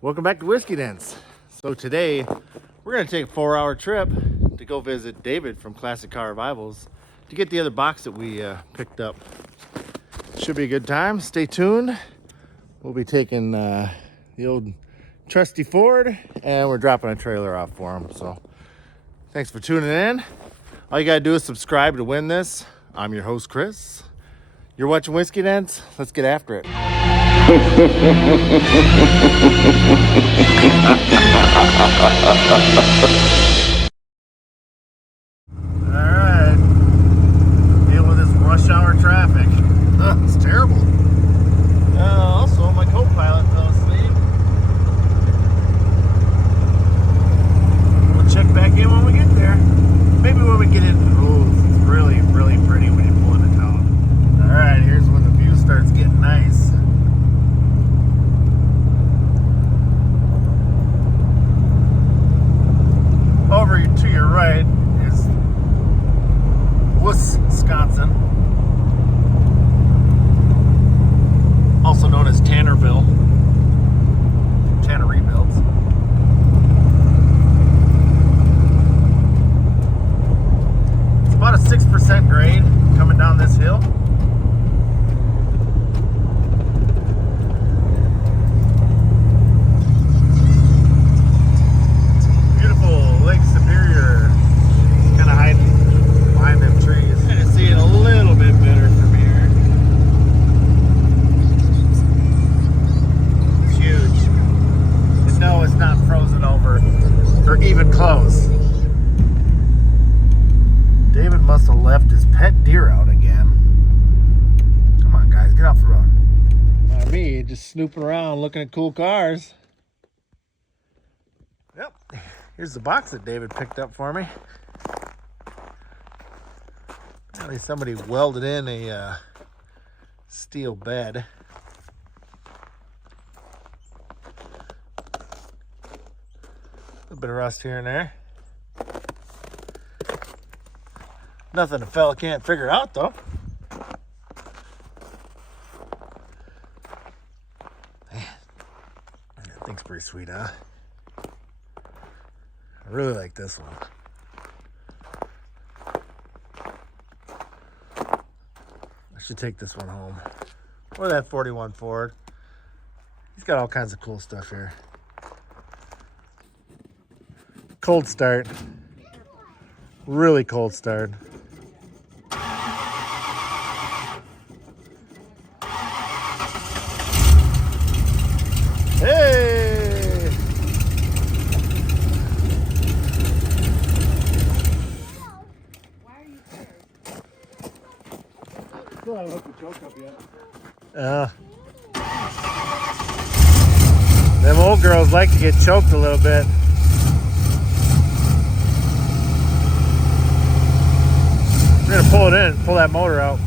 Welcome back to Whiskey Dents. So today we're going to take a 4-hour trip to go visit David from Classic Car Revivals to get the other box that we picked up. Should be a good time. Stay tuned. We'll be taking the old trusty Ford and we're dropping a trailer off for him. So thanks for tuning in. All you got to do is subscribe to win this. I'm your host, Chris. You're watching Whiskey Dents. Let's get after it. Alright, dealing with this rush hour traffic. It's terrible. Also, my co-pilot fell asleep. We'll check back in when we get there. Maybe when we get into the roads. It's really, really pretty when you pull into town. Alright, here's when the view starts getting nice. Over to your right is Wisconsin, also known as Tannerville, Tanner Rebuilds. It's about a 6% grade coming down this hill. Even close. David must have left his pet deer out again. Come on, guys, get off the road. Not me, just snooping around looking at cool cars. Yep, here's the box that David picked up for me. Apparently somebody welded in a steel bed. A bit of rust here and there. Nothing a fella can't figure out though. Man, that thing's pretty sweet, huh? I really like this one. I should take this one home. Or that 41 Ford. He's got all kinds of cool stuff here. Cold start. Really cold start. Hey! Why are you scared? Still haven't hooked the choke up yet. Them old girls like to get choked a little bit. We're gonna pull it in, pull that motor out.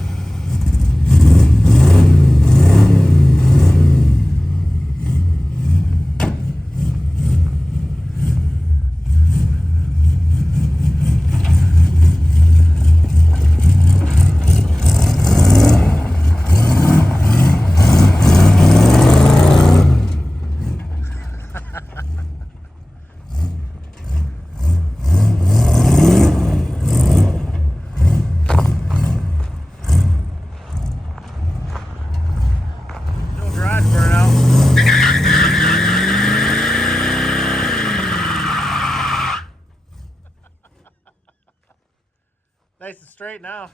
Nice and straight now.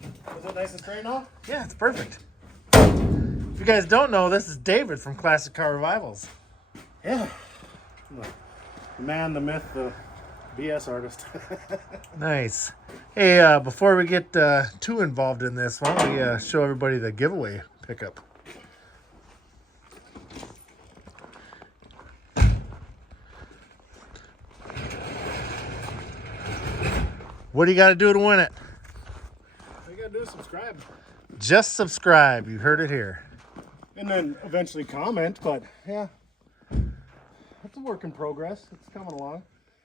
Is it nice and straight now? Yeah, it's perfect. If you guys don't know, this is David from Classic Car Revivals. Yeah. The man, the myth, the BS artist. Nice. Hey, before we get too involved in this, why don't we show everybody the giveaway pickup? What do you got to do to win it? All you gotta do is subscribe. Just subscribe. You heard it here. And then eventually comment, but yeah. It's a work in progress. It's coming along.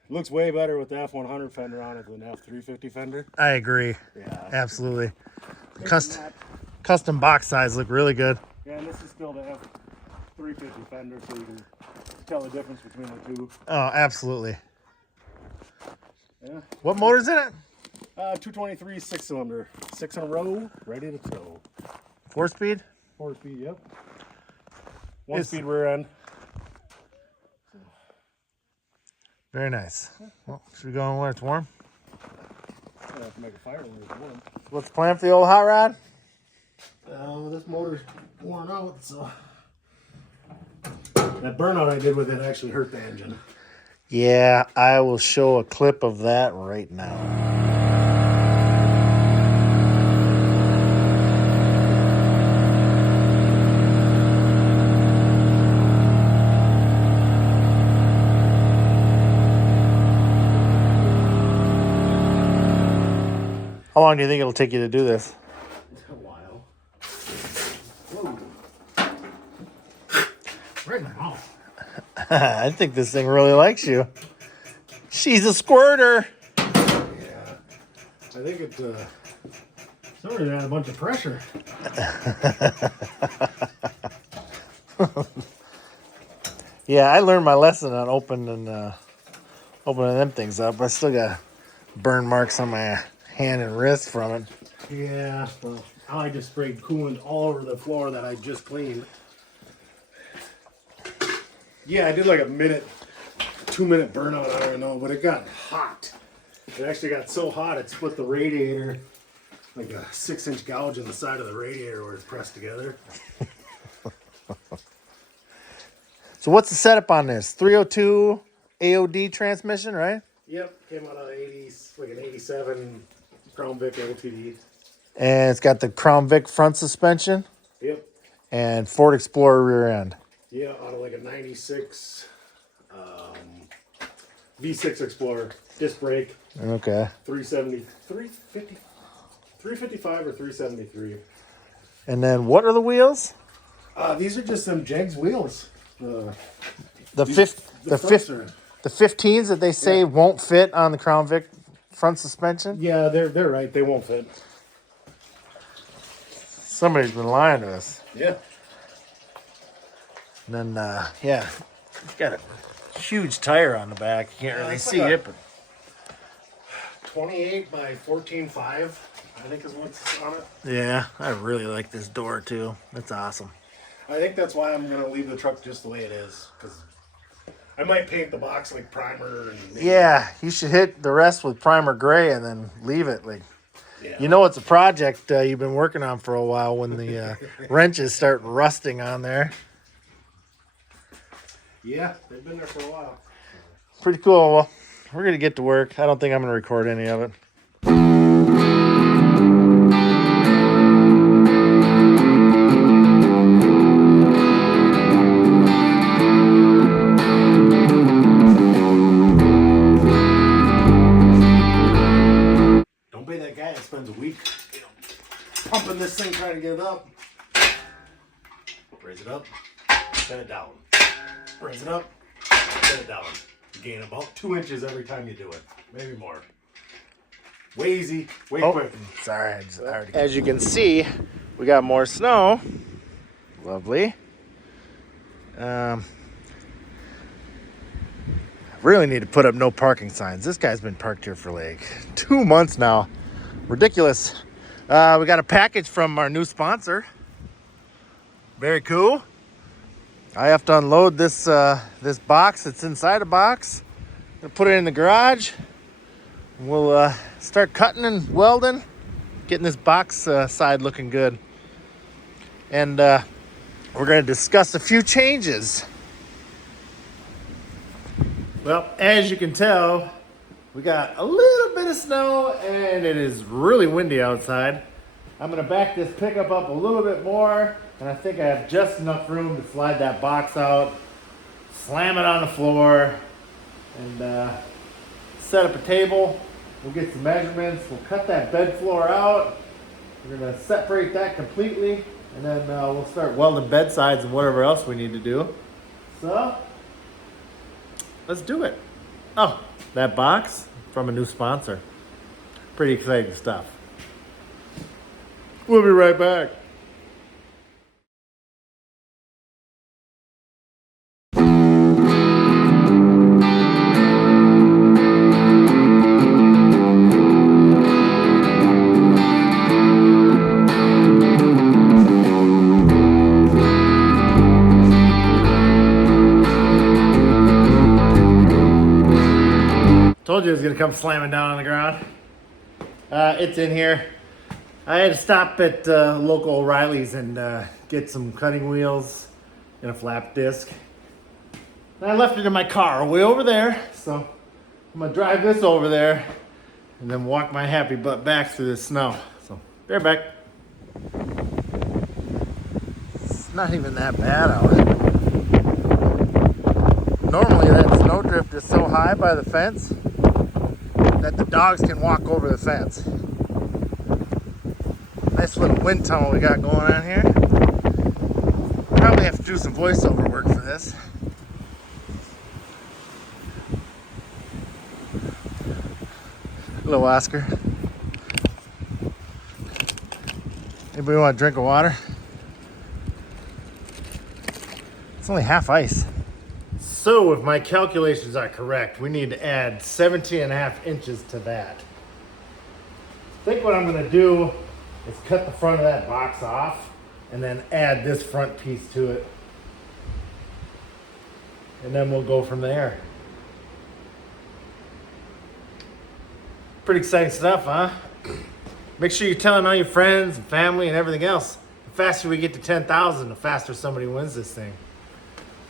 It looks way better with the F100 fender on it than the F350 fender. I agree. Yeah. Absolutely. Custom box size look really good. Yeah, and this is still the 350 fender so you can tell the difference between the two. Oh, absolutely. Yeah. What motor's in it? 223 6-cylinder, 6 in a row, ready to tow. 4-speed? 4-speed, yep. 1-speed rear end. Very nice. Well, should we go in when it's warm? I have to make a fire when it's warm. What's the plan for the old hot rod? This motor's worn out, so that burnout I did with it actually hurt the engine. Yeah, I will show a clip of that right now. How long do you think it'll take you to do this? A while. Whoa. Right in my mouth. I think this thing really likes you. She's a squirter. Yeah. I think it started to add a bunch of pressure. Yeah, I learned my lesson on opening them things up. I still got burn marks on my hand and wrist from it. Yeah, well, I just sprayed coolant all over the floor that I just cleaned. Yeah, I did like a 2-minute burnout, I don't know, but it got hot. It actually got so hot it split the radiator, like a 6-inch gouge in the side of the radiator where it's pressed together. So what's the setup on this? 302 AOD transmission, right? Yep, came out of the 80s, like an 87 Crown Vic LTD. And it's got the Crown Vic front suspension Yep. and Ford Explorer rear end. Yeah, out of like a 96 V6 Explorer, disc brake, Okay. 355 or 373. And then what are the wheels? These are just some Jegs wheels. The fronts are- 15s that they say won't fit on the Crown Vic front suspension? Yeah, they're right. They won't fit. Somebody's been lying to us. Yeah. And then, yeah, it's got a huge tire on the back. You can't really it's see like it, but 28 by 14.5, I think is what's on it. yeah, I really like this door too. That's awesome. I think that's why I'm gonna leave the truck just the way it is, because I might paint the box like primer and maybe, Yeah, you should hit the rest with primer gray and then leave it. Like, yeah. you know, it's a project you've been working on for a while when the wrenches start rusting on there. Yeah, they've been there for a while. Pretty cool. Well, we're going to get to work. I don't think I'm going to record any of it. Don't be that guy that spends a week, pumping this thing trying to get it up. Raise it up, set it down. Raise it up, set it down. You gain about 2 inches every time you do it, maybe more. Way easy, way quick. Sorry, I already... As you can see, we got more snow. Lovely. Really need to put up no parking signs. This guy's been parked here for like 2 months now. Ridiculous. We got a package from our new sponsor. Very cool. I have to unload this this box that's inside a box. Gonna put it in the garage. We'll start cutting and welding, getting this box side looking good. And we're gonna discuss a few changes. Well, as you can tell, we got a little bit of snow and it is really windy outside. I'm gonna back this pickup up a little bit more, and I think I have just enough room to slide that box out, slam it on the floor, and set up a table. We'll get some measurements. We'll cut that bed floor out. We're gonna separate that completely, and then we'll start welding bed sides and whatever else we need to do. So, let's do it. Oh, that box from a new sponsor. Pretty exciting stuff. We'll be right back. Told you it was gonna come slamming down on the ground. It's in here. I had to stop at local O'Reilly's and get some cutting wheels and a flap disc. And I left it in my car way over there, so I'm gonna drive this over there and then walk my happy butt back through the snow. So, be right back. It's not even that bad out. Normally that snowdrift is so high by the fence that the dogs can walk over the fence. Nice little wind tunnel we got going on here. Probably have to do some voiceover work for this. Hello, Oscar. Anybody want a drink of water? It's only half ice. So if my calculations are correct, we need to add 17.5 inches to that. I think what I'm gonna do is cut the front of that box off and then add this front piece to it. And then we'll go from there. Pretty exciting stuff, huh? Make sure you're telling all your friends and family and everything else. The faster we get to 10,000, the faster somebody wins this thing.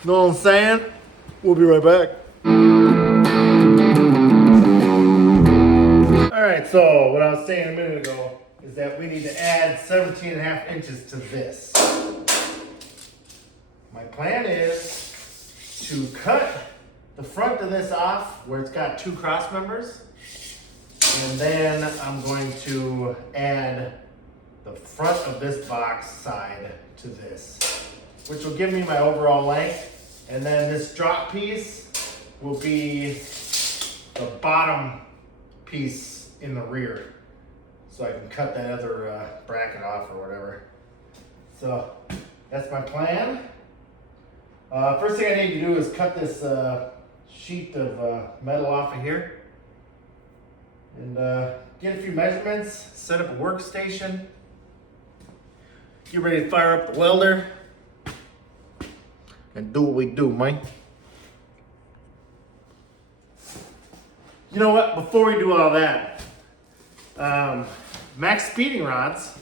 Know what I'm saying? We'll be right back. All right, so what I was saying a minute ago is that we need to add 17.5 inches to this. My plan is to cut the front of this off where it's got two cross members, and then I'm going to add the front of this box side to this, which will give me my overall length. And then this drop piece will be the bottom piece in the rear. So I can cut that other bracket off or whatever. So that's my plan. First thing I need to do is cut this sheet of metal off of here. And get a few measurements, set up a workstation. Get ready to fire up the welder. And do what we do, man. You know what? Before we do all that, Maxpeedingrods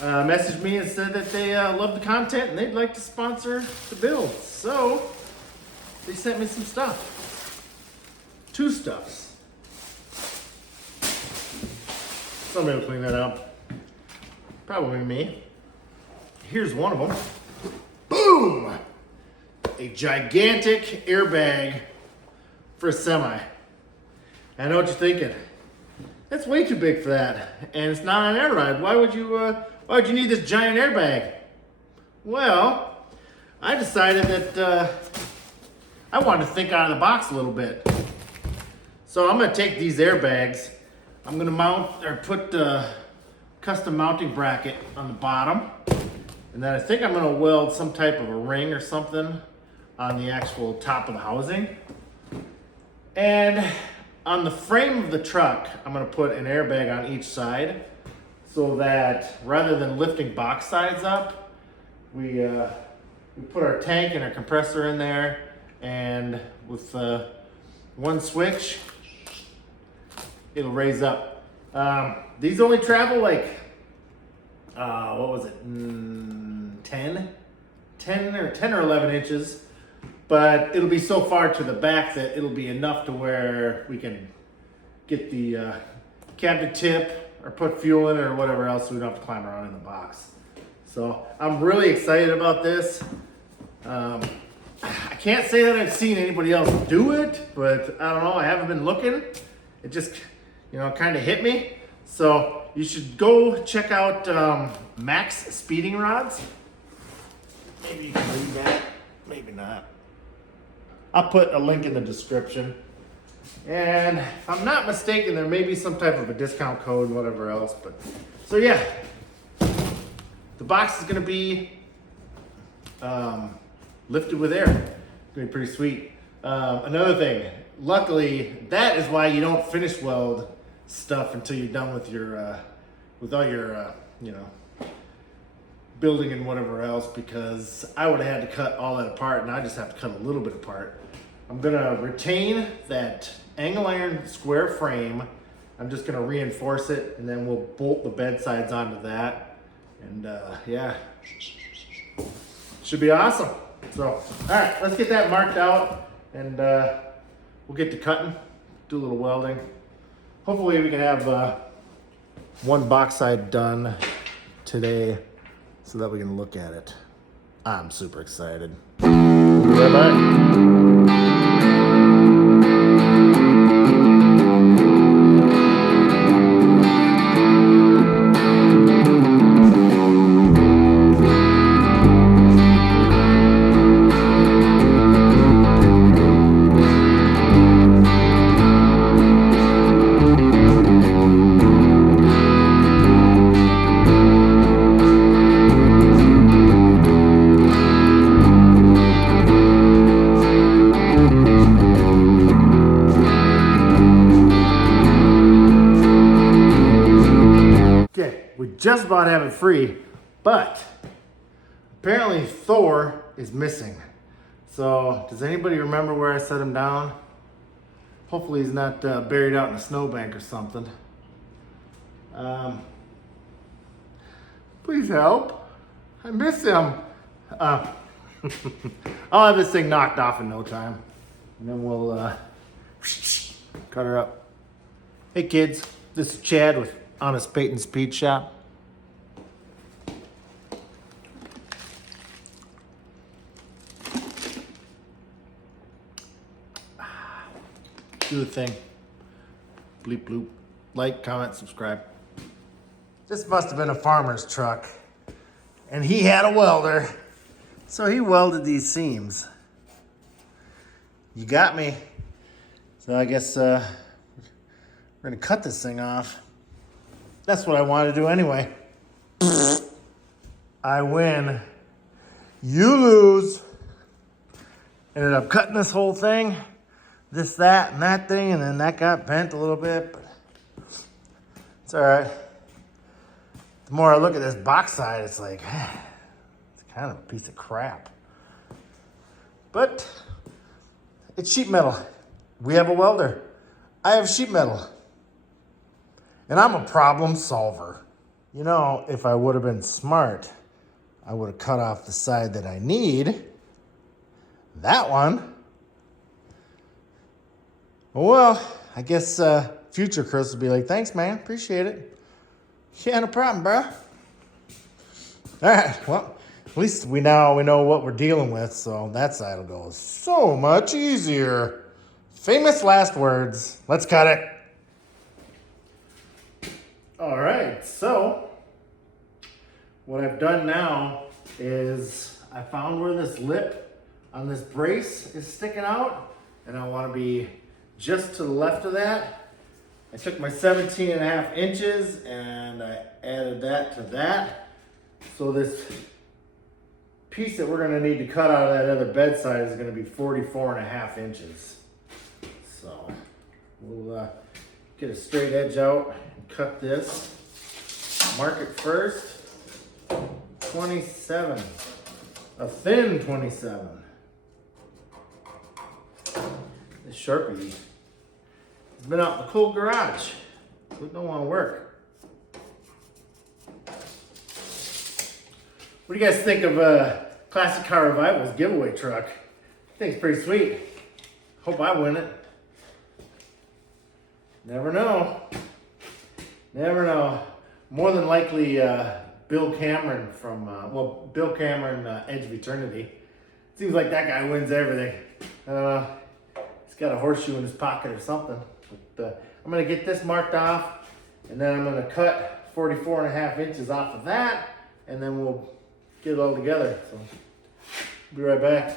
messaged me and said that they love the content and they'd like to sponsor the build. So they sent me some stuff. Two stuffs. Somebody will clean that up. Probably me. Here's one of them. Boom! A gigantic airbag for a semi. I know what you're thinking. That's way too big for that, and it's not on air ride. Why would you need this giant airbag? Well, I decided that I wanted to think out of the box a little bit. So I'm gonna take these airbags. I'm gonna mount or put the custom mounting bracket on the bottom. And then I think I'm gonna weld some type of a ring or something on the actual top of the housing. And on the frame of the truck, I'm gonna put an airbag on each side so that rather than lifting box sides up, we put our tank and our compressor in there, and with one switch, it'll raise up. These only travel like, what was it? 10 or 11 inches, but it'll be so far to the back that it'll be enough to where we can get the cabinet tip or put fuel in it or whatever else, so we don't have to climb around in the box. So I'm really excited about this. I can't say that I've seen anybody else do it, but I don't know, I haven't been looking. It just, kind of hit me. So you should go check out Maxpeedingrods. Maybe you can read that, maybe not. I'll put a link in the description. And if I'm not mistaken, there may be some type of a discount code and whatever else. But so yeah, the box is gonna be lifted with air. It's gonna be pretty sweet. Another thing, luckily, that is why you don't finish weld stuff until you're done with your with all your building and whatever else, because I would have had to cut all that apart, and I just have to cut a little bit apart. I'm gonna retain that angle iron square frame. I'm just gonna reinforce it, and then we'll bolt the bed sides onto that. And yeah, should be awesome. So, all right, let's get that marked out, and we'll get to cutting, do a little welding. Hopefully we can have one box side done today so that we can look at it. I'm super excited. We'll be right back. We just about have it free, but apparently Thor is missing. So does anybody remember where I set him down? Hopefully he's not buried out in a snowbank or something. Please help. I miss him. I'll have this thing knocked off in no time. And then we'll cut her up. Hey kids, this is Chad with Honest Peyton Speed Shop. Do the thing. Bleep bloop. Like, comment, subscribe. This must have been a farmer's truck. And he had a welder. So he welded these seams. You got me. So I guess we're gonna cut this thing off. That's what I wanted to do anyway. I win. You lose. Ended up cutting this whole thing. This, that, and that thing, and then that got bent a little bit. But it's all right. The more I look at this box side, it's like, it's kind of a piece of crap. But it's sheet metal. We have a welder. I have sheet metal. And I'm a problem solver. You know, if I would have been smart, I would have cut off the side that I need. That one. Well, I guess future Chris will be like, thanks, man. Appreciate it. Yeah, no problem, bro. All right, well, at least we know what we're dealing with, so that side will go so much easier. Famous last words. Let's cut it. All right, so what I've done now is I found where this lip on this brace is sticking out, and I want to be just to the left of that. I took my 17.5 inches and I added that to that. So this piece that we're gonna need to cut out of that other bed side is gonna be 44.5 inches. So we'll get a straight edge out and cut this. Mark it first, 27, a thin 27. This Sharpie has been out in the cold garage. So it don't want to work. What do you guys think of Classic Car Revival's giveaway truck? I think it's pretty sweet. Hope I win it. Never know. Never know. More than likely, Bill Cameron from, Bill Cameron, Edge of Eternity. Seems like that guy wins everything. He's got a horseshoe in his pocket or something. But I'm gonna get this marked off, and then I'm gonna cut 44.5 inches off of that, and then we'll get it all together. So, be right back.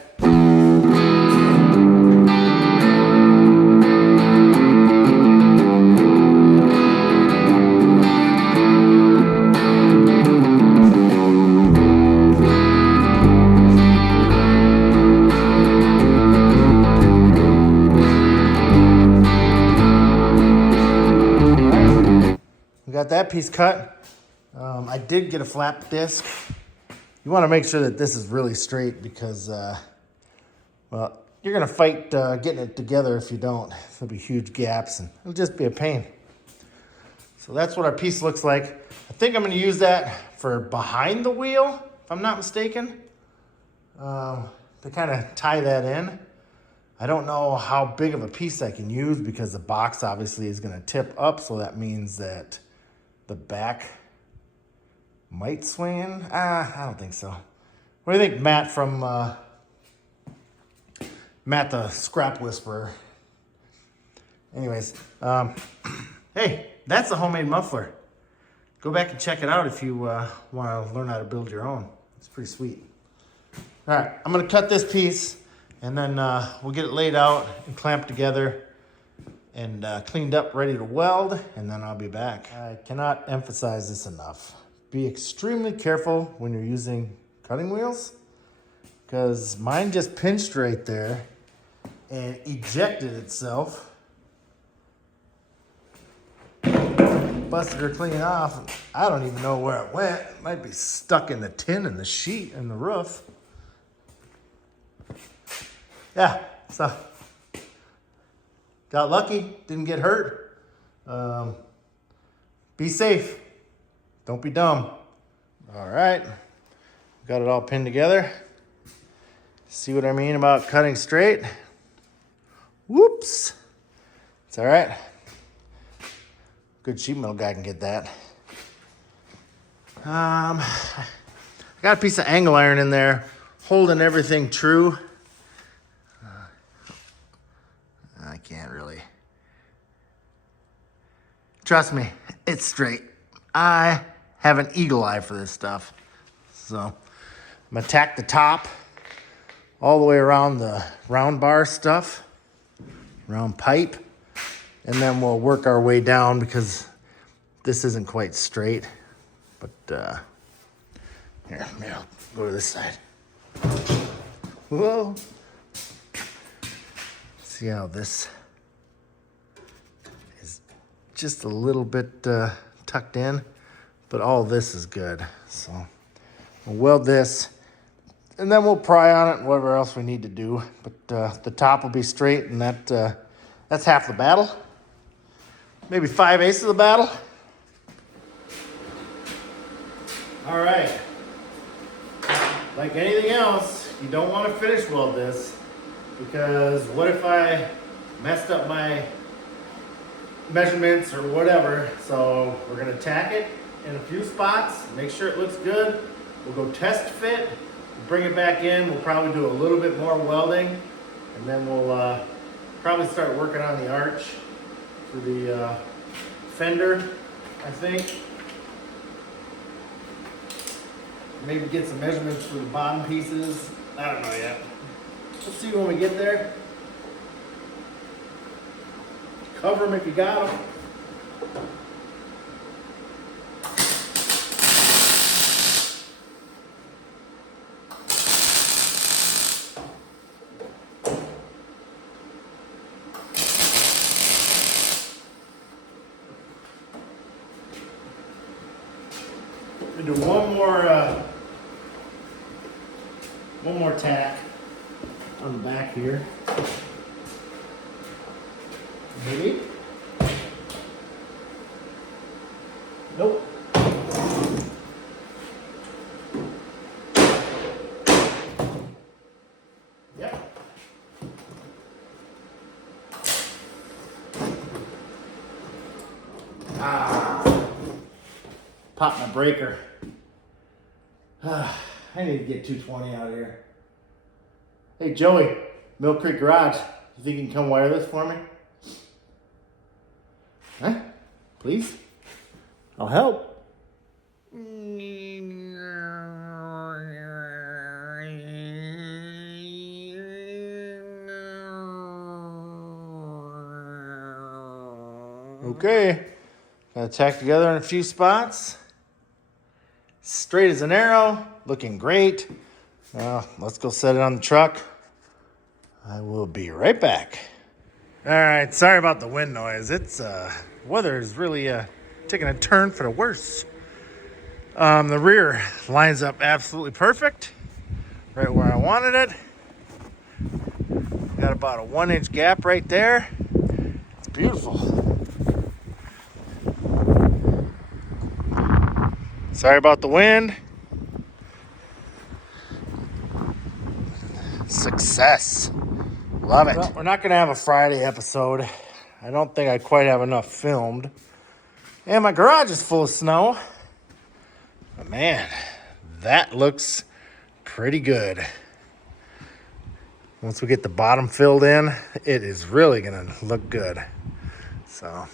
Got that piece cut. I did get a flap disc. You want to make sure that this is really straight because, well, you're gonna fight getting it together if you don't. There'll be huge gaps and it'll just be a pain. So that's what our piece looks like. I think I'm gonna use that for behind the wheel, if I'm not mistaken, to kind of tie that in. I don't know how big of a piece I can use because the box obviously is gonna tip up, so that means that the back might swing in. I don't think so. What do you think, Matt from Matt the Scrap Whisperer? Anyways, hey, that's a homemade muffler. Go back and check it out if you want to learn how to build your own. It's pretty sweet. All right, I'm gonna cut this piece and then we'll get it laid out and clamped together and cleaned up, ready to weld, and then I'll be back. I cannot emphasize this enough. Be extremely careful when you're using cutting wheels, because mine just pinched right there and ejected itself. Busted her clean off. I don't even know where it went. It might be stuck in the tin and the sheet and the roof. Yeah, so got lucky, didn't get hurt. Be safe, don't be dumb. All right, got it all pinned together. See what I mean about cutting straight? Whoops, it's all right. Good sheet metal guy can get that. I got a piece of angle iron in there, holding everything true. I can't really. Trust me, it's straight. I have an eagle eye for this stuff. So I'm gonna tack the top all the way around the round bar stuff, round pipe, and then we'll work our way down because this isn't quite straight. But here, maybe I'll go to this side. Whoa. See how this is just a little bit tucked in, but all this is good. So we'll weld this and then we'll pry on it and whatever else we need to do. But the top will be straight, and that's half the battle. Maybe 5/8 of the battle. All right. Like anything else, you don't want to finish weld this, because what if I messed up my measurements or whatever? So we're gonna tack it in a few spots, make sure it looks good. We'll go test fit, bring it back in. We'll probably do a little bit more welding, and then we'll probably start working on the arch for the fender, I think. Maybe get some measurements for the bottom pieces. I don't know yet. We'll see when we get there. Cover them if you got them. Do one more tack on the back here. Maybe. Nope. Yep. Pop my breaker. I need to get 220 out of here. Hey Joey, Mill Creek Garage, you think you can come wire this for me? Huh? Please? I'll help. Okay, got it tacked together in a few spots. Straight as an arrow, looking great. Let's go set it on the truck. I will be right back. All right, sorry about the wind noise. It's weather is really taking a turn for the worse. The rear lines up absolutely perfect, right where I wanted it. Got about a 1-inch gap right there. It's beautiful. Sorry about the wind. Success. Love it. Well, we're not going to have a Friday episode. I don't think I quite have enough filmed. And my garage is full of snow. But man, that looks pretty good. Once we get the bottom filled in, it is really going to look good. So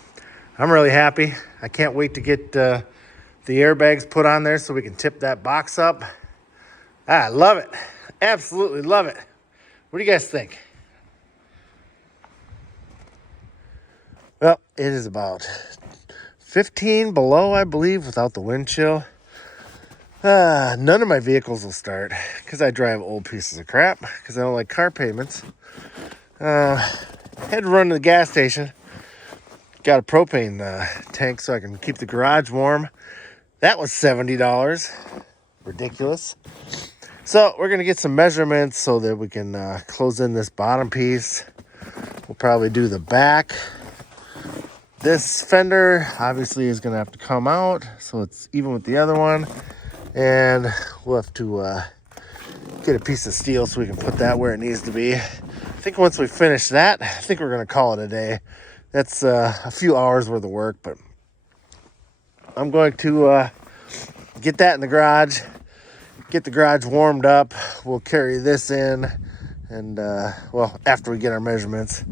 I'm really happy. I can't wait to get the airbags put on there so we can tip that box up. I love it. Absolutely love it. What do you guys think? Well, it is about 15 below, I believe, without the wind chill. None of my vehicles will start because I drive old pieces of crap because I don't like car payments. Had to run to the gas station. Got a propane tank so I can keep the garage warm. That was $70. Ridiculous. So we're going to get some measurements so that we can close in this bottom piece. We'll probably do the back. This fender obviously is going to have to come out so it's even with the other one. And we'll have to get a piece of steel so we can put that where it needs to be. I think once we finish that, I think we're going to call it a day. That's a few hours worth of work, but I'm going to get that in the garage, get the garage warmed up. We'll carry this in and, well, after we get our measurements.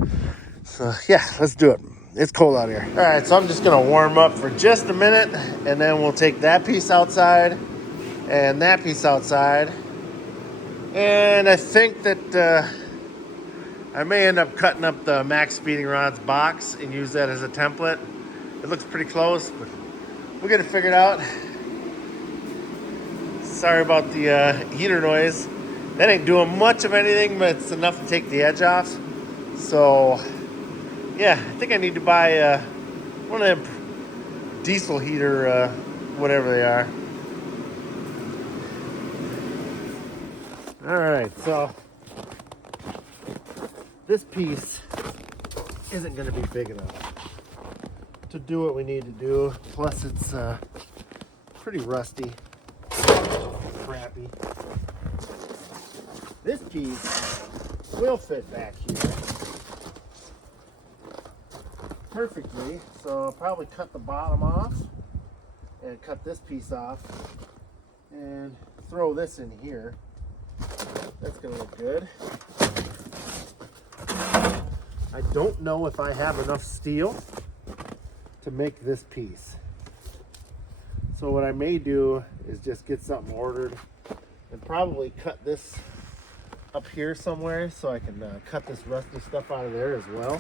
So, yeah, let's do it. It's cold out here. All right, so I'm just going to warm up for just a minute, and then we'll take that piece outside and that piece outside. And I think that I may end up cutting up the Maxpeedingrods box and use that as a template. It looks pretty close, but we'll get it figured out. Sorry about the heater noise. That ain't doing much of anything, but it's enough to take the edge off. So, yeah, I think I need to buy one of them diesel heater, whatever they are. All right, so this piece isn't going to be big enough to do what we need to do. Plus, it's pretty rusty, crappy. This piece will fit back here perfectly, so I'll probably cut the bottom off and cut this piece off and throw this in here. That's gonna look good. I don't know if I have enough steel to make this piece. So what I may do is just get something ordered and probably cut this up here somewhere so I can cut this rusty stuff out of there as well.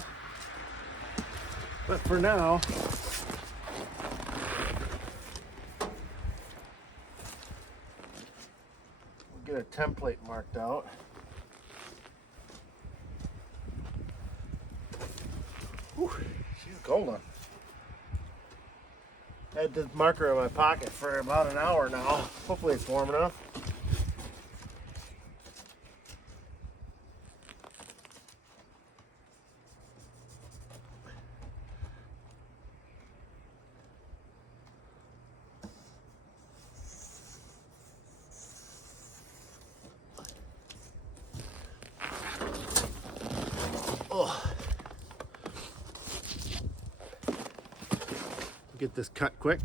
But for now, we'll get a template marked out. Whew, she's golden. I had this marker in my pocket for about an hour now. Hopefully it's warm enough. Get this cut quick.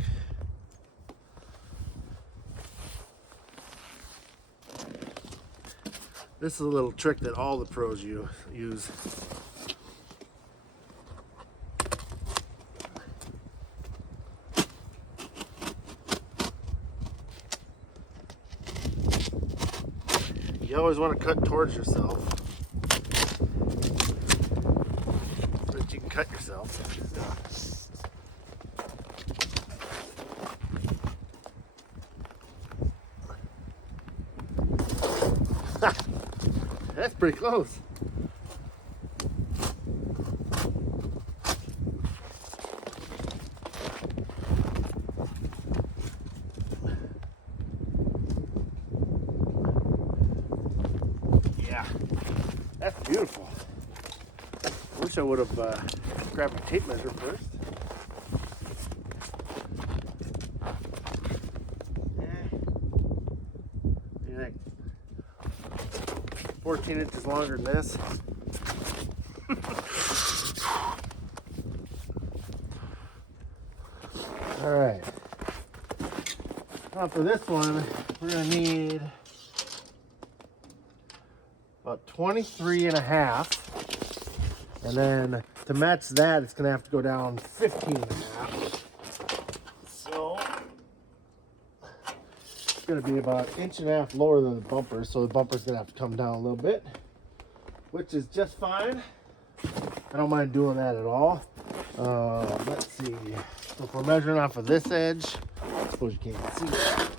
This is a little trick that all the pros use. You always want to cut towards yourself so that you can cut yourself. That's pretty close. Yeah, that's beautiful. Wish I would have grabbed a tape measure first. Yeah, 14 inches longer than this. All right. Now for this one, we're gonna need about 23 and a half. And then to match that, it's gonna have to go down 15 and a half. So it's gonna be about an inch and a half lower than the bumper. So the bumper's gonna have to come down a little bit, which is just fine. I don't mind doing that at all. Let's see. So if we're measuring off of this edge, I suppose you can't see that.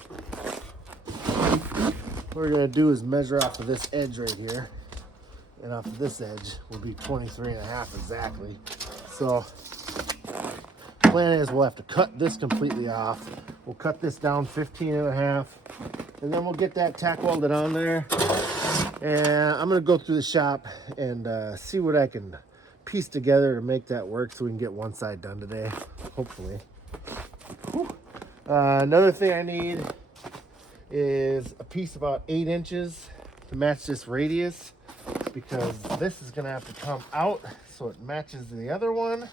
What we're gonna do is measure off of this edge right here. And off of this edge will be 23 and a half exactly. So the plan is we'll have to cut this completely off. We'll cut this down 15 and a half. And then we'll get that tack welded on there. And I'm gonna go through the shop and see what I can piece together to make that work so we can get one side done today, hopefully. Another thing I need is a piece about 8 inches to match this radius, because this is gonna have to come out so it matches the other one.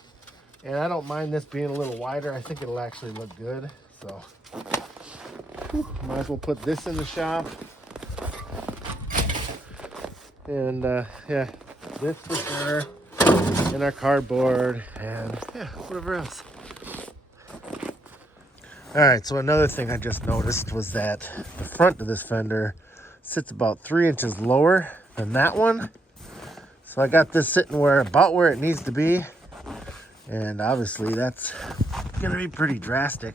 And I don't mind this being a little wider. I think it'll actually look good. So might as well put this in the shop. And yeah, this for sure. And our cardboard and yeah, whatever else. All right, so another thing I just noticed was that the front of this fender sits about 3 inches lower than that one. So I got this sitting about where it needs to be. And obviously that's gonna be pretty drastic.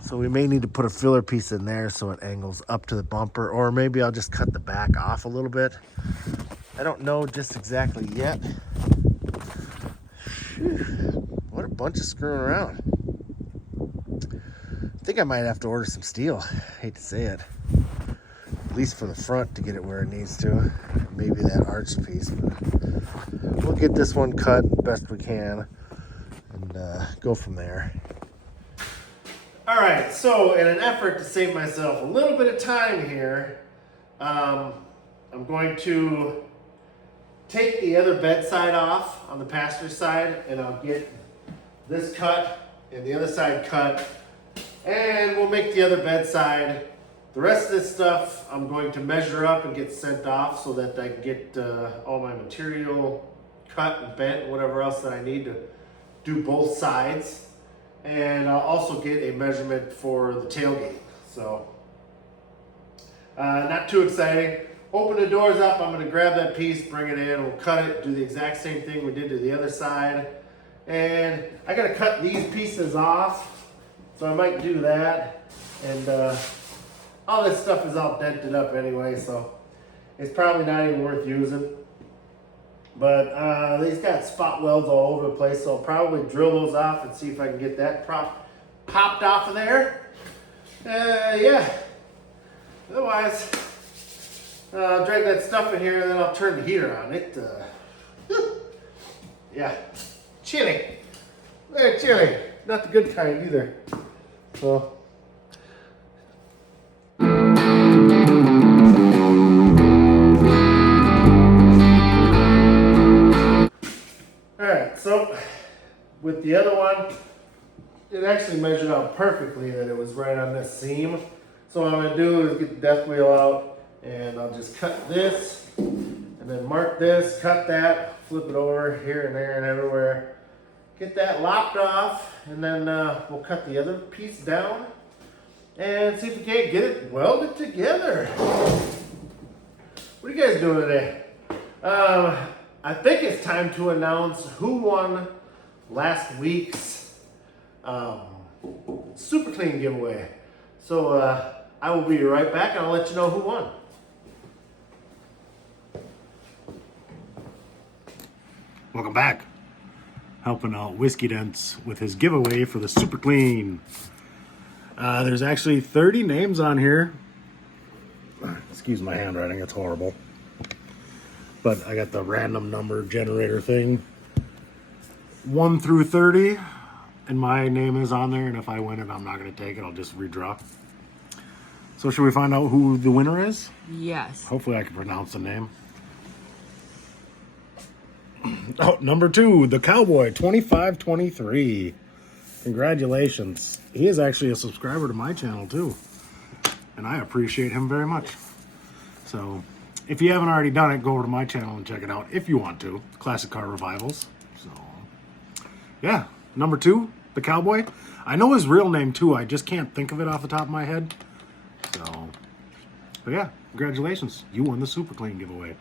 So we may need to put a filler piece in there so it angles up to the bumper, or maybe I'll just cut the back off a little bit. I don't know just exactly yet. What a bunch of screwing around. I think I might have to order some steel. Hate to say it. At least for the front to get it where it needs to. Maybe that arch piece. But we'll get this one cut best we can and go from there. All right, so in an effort to save myself a little bit of time here, I'm going to take the other bed side off on the passenger side, and I'll get this cut and the other side cut, and we'll make the other bed side. The rest of this stuff I'm going to measure up and get sent off so that I can get all my material cut and bent and whatever else that I need to do both sides. And I'll also get a measurement for the tailgate. So not too exciting. Open the doors up, I'm gonna grab that piece, bring it in, we'll cut it, do the exact same thing we did to the other side. And I gotta cut these pieces off, so I might do that. And all this stuff is all dented up anyway, so it's probably not even worth using. But these got spot welds all over the place, so I'll probably drill those off and see if I can get that popped off of there. Yeah, otherwise, I'll drag that stuff in here and then I'll turn the heater on. Yeah, chilly. Very chilly. Not the good kind either. So. Alright, so with the other one, it actually measured out perfectly that it was right on this seam. So what I'm going to do is get the death wheel out. And I'll just cut this, and then mark this, cut that, flip it over here and there and everywhere. Get that lopped off, and then we'll cut the other piece down and see if we can't get it welded together. What are you guys doing today? I think it's time to announce who won last week's Super Clean giveaway. So I will be right back, and I'll let you know who won. Welcome back. Helping out Whiskey Dents with his giveaway for the Super Clean. There's actually 30 names on here. Excuse my handwriting, it's horrible. But I got the random number generator thing. 1 through 30, and my name is on there, and if I win it, I'm not going to take it. I'll just redraw. So should we find out who the winner is? Yes. Hopefully I can pronounce the name. Oh, number 2, the Cowboy, 2523. Congratulations. He is actually a subscriber to my channel too, and I appreciate him very much. So if you haven't already done it, go over to my channel and check it out if you want to. Classic Car Revivals. So yeah, number 2, the Cowboy. I know his real name too, I just can't think of it off the top of my head. So, but yeah, congratulations. You won the Super Clean giveaway.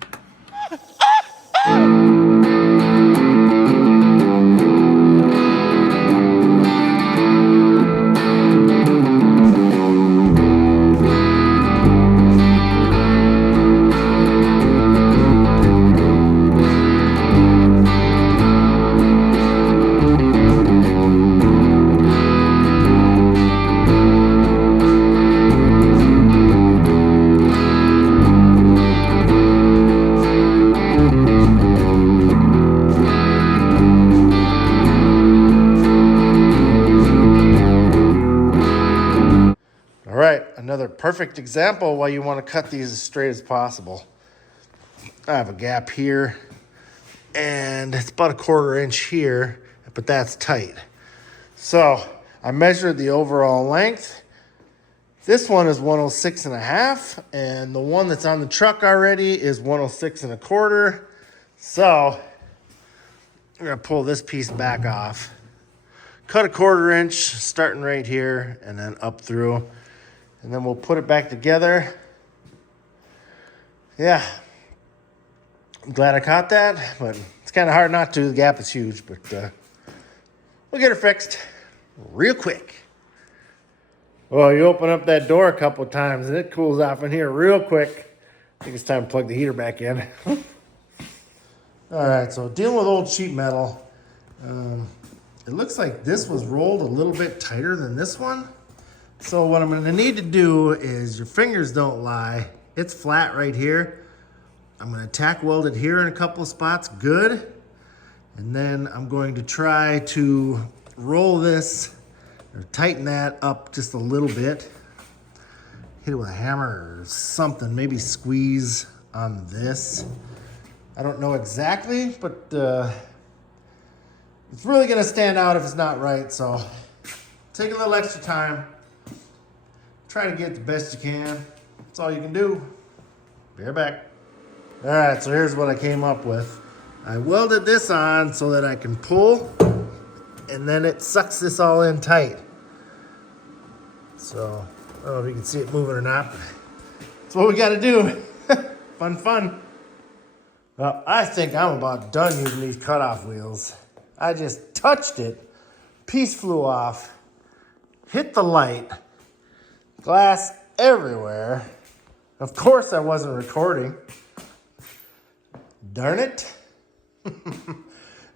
All right, another perfect example why you want to cut these as straight as possible. I have a gap here, and it's about a 1/4 inch here, but that's tight. So I measured the overall length. This one is 106.5, and the one that's on the truck already is 106.25. So I'm gonna pull this piece back off, cut a 1/4 inch starting right here, and then up through. And then we'll put it back together. Yeah. I'm glad I caught that, but it's kind of hard not to. The gap is huge, but we'll get her fixed real quick. Well, you open up that door a couple of times and it cools off in here real quick. I think it's time to plug the heater back in. All right, so dealing with old sheet metal. It looks like this was rolled a little bit tighter than this one. So what I'm going to need to do is, your fingers don't lie, it's flat right here. I'm going to tack weld it here in a couple of spots, good. And then I'm going to try to roll this or tighten that up just a little bit. Hit it with a hammer or something, maybe squeeze on this. I don't know exactly, but it's really going to stand out if it's not right. So take a little extra time. Try to get the best you can. That's all you can do. Be right back. All right, so here's what I came up with. I welded this on so that I can pull, and then it sucks this all in tight. So, I don't know if you can see it moving or not, but that's what we gotta do. Fun. Well, I think I'm about done using these cutoff wheels. I just touched it, piece flew off, hit the light, glass everywhere. Of course I wasn't recording. Darn it. It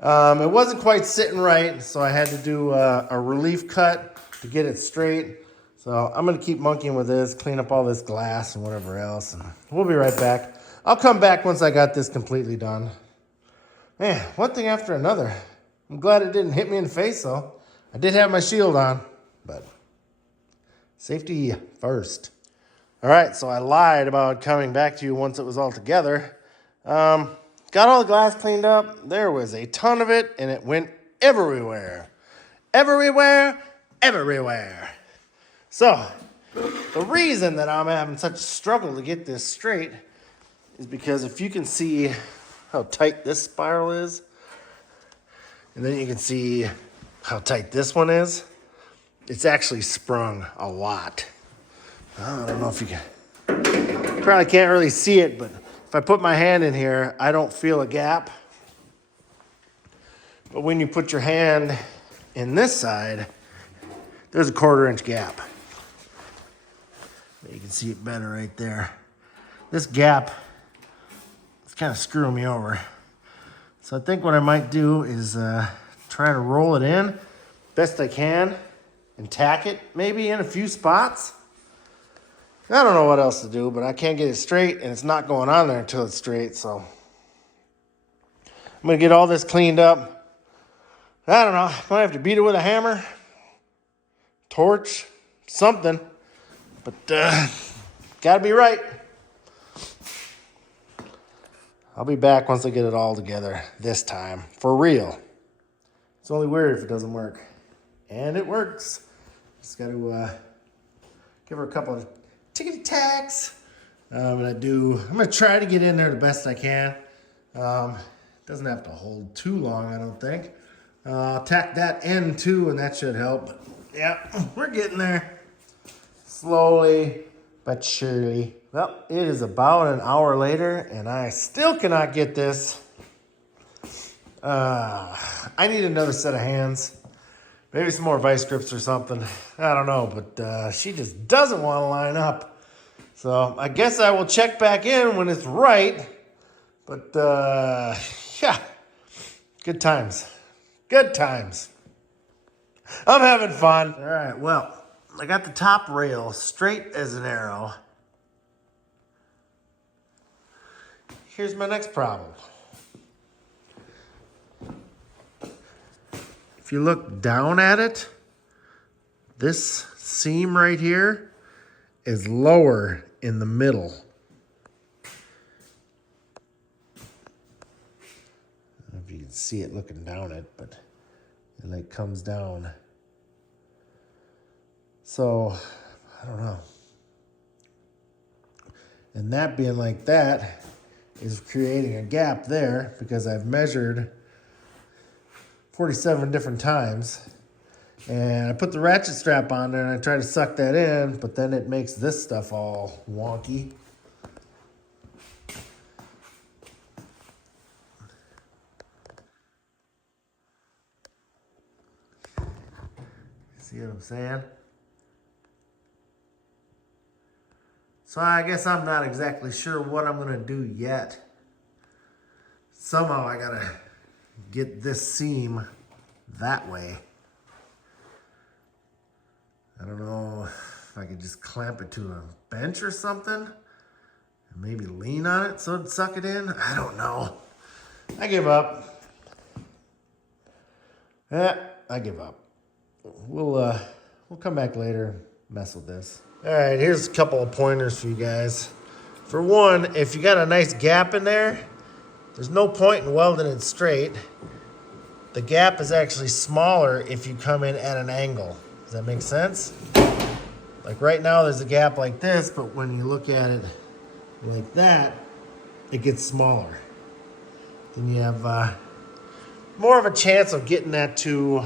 wasn't quite sitting right, so I had to do a relief cut to get it straight. So I'm gonna keep monkeying with this, clean up all this glass and whatever else, and we'll be right back. I'll come back once I got this completely done. Man, one thing after another. I'm glad it didn't hit me in the face though. I did have my shield on, but safety first. All right, so I lied about coming back to you once it was all together. Got all the glass cleaned up. There was a ton of it, and it went everywhere. Everywhere. So, the reason that I'm having such a struggle to get this straight is because if you can see how tight this spiral is, and then you can see how tight this one is, it's actually sprung a lot. I don't know if you can, probably can't really see it, but if I put my hand in here, I don't feel a gap. But when you put your hand in this side, there's a 1/4 inch gap. You can see it better right there. This gap is kind of screwing me over. So I think what I might do is try to roll it in best I can and tack it maybe in a few spots. I don't know what else to do, but I can't get it straight, and it's not going on there until it's straight. So I'm gonna get all this cleaned up, I don't know. Might have to beat it with a hammer, torch, something. But gotta be right. I'll be back once I get it all together this time. For real. It's only weird if it doesn't work. And it works. Just got to give her a couple of tickety tacks. I'm going to try to get in there the best I can. Doesn't have to hold too long, I don't think. Tack that end too, and that should help. But yeah, we're getting there. Slowly but surely. Well, it is about an hour later, and I still cannot get this. I need another set of hands. Maybe some more vice grips or something. I don't know, but she just doesn't want to line up. So I guess I will check back in when it's right. But yeah, good times. Good times. I'm having fun. All right, well, I got the top rail straight as an arrow. Here's my next problem. If you look down at it, this seam right here is lower in the middle. I don't know if you can see it looking down it, but it like comes down. So, I don't know. And that being like that is creating a gap there because I've measured 47 different times. And I put the ratchet strap on there and I try to suck that in, but then it makes this stuff all wonky. See what I'm saying? So I guess I'm not exactly sure what I'm gonna do yet. Somehow I gotta get this seam that way. I don't know if I could just clamp it to a bench or something and maybe lean on it so it'd suck it in. I don't know. I give up. I give up. We'll come back later and mess with this. All right, here's a couple of pointers for you guys. For one, if you got a nice gap in there, there's no point in welding it straight. The gap is actually smaller if you come in at an angle. Does that make sense? Like right now there's a gap like this, but when you look at it like that, it gets smaller. Then you have more of a chance of getting that to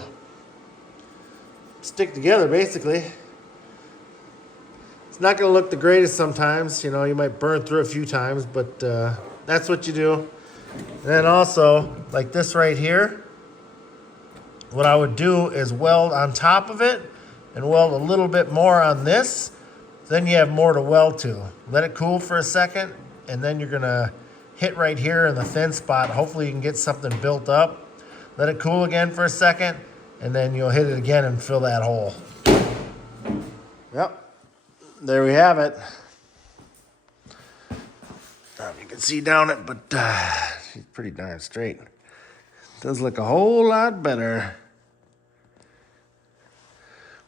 stick together, basically. It's not going to look the greatest sometimes. You know, you might burn through a few times, but that's what you do. And then also, like this right here, what I would do is weld on top of it and weld a little bit more on this. Then you have more to weld to. Let it cool for a second, and then you're going to hit right here in the thin spot. Hopefully you can get something built up. Let it cool again for a second, and then you'll hit it again and fill that hole. Yep. There we have it. You can see down it, but it's pretty darn straight. Does look a whole lot better.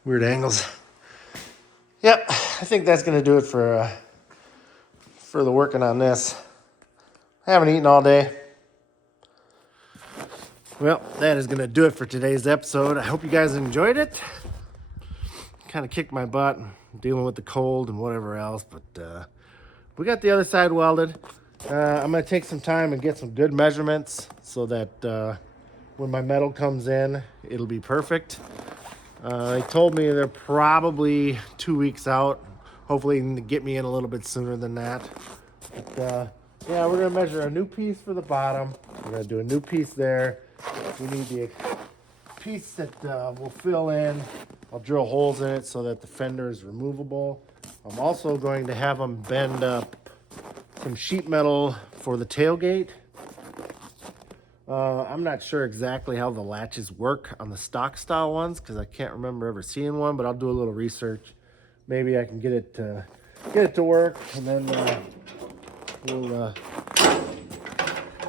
Weird angles. Yep, I think that's gonna do it for the working on this. I haven't eaten all day. Well, that is gonna do it for today's episode. I hope you guys enjoyed it. Kind of kicked my butt dealing with the cold and whatever else, but we got the other side welded. I'm gonna take some time and get some good measurements so that when my metal comes in, it'll be perfect. They told me they're probably 2 weeks out. Hopefully they can get me in a little bit sooner than that. But yeah, we're gonna measure a new piece for the bottom. We're gonna do a new piece there. We need the piece that will fill in. I'll drill holes in it so that the fender is removable. I'm also going to have them bend up some sheet metal for the tailgate. I'm not sure exactly how the latches work on the stock style ones because I can't remember ever seeing one, but I'll do a little research. Maybe I can get it to work, and then we'll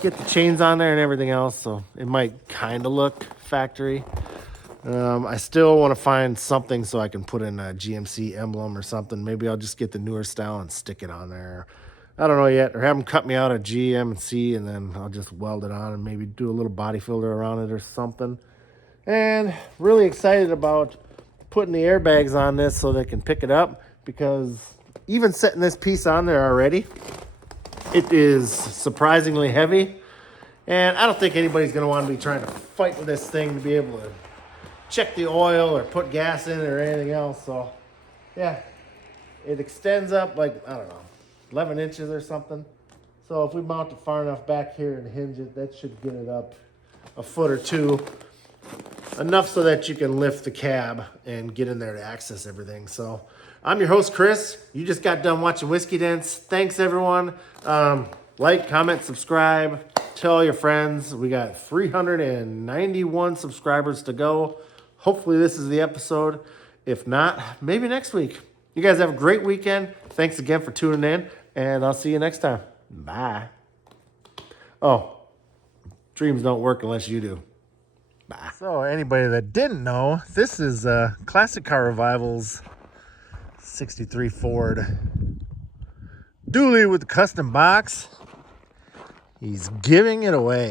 get the chains on there and everything else, so it might kind of look factory. I still want to find something so I can put in a GMC emblem or something. Maybe I'll just get the newer style and stick it on there. I don't know yet, or have them cut me out a GMC and then I'll just weld it on and maybe do a little body filter around it or something. And really excited about putting the airbags on this so they can pick it up, because even setting this piece on there already, it is surprisingly heavy. And I don't think anybody's going to want to be trying to fight with this thing to be able to check the oil or put gas in it or anything else. So yeah, it extends up like, I don't know, 11 inches or something. So if we mount it far enough back here and hinge it, that should get it up a foot or two, enough so that you can lift the cab and get in there to access everything. So I'm your host, Chris. You just got done watching Whiskey Dents. Thanks, everyone. Like, comment, subscribe, tell all your friends. We got 391 subscribers to go. Hopefully this is the episode. If not, maybe next week. You guys have a great weekend. Thanks again for tuning in, and I'll see you next time. Bye. Oh, dreams don't work unless you do. Bye. So anybody that didn't know, this is Classic Car Revival's 63 Ford dually with the custom box. He's giving it away.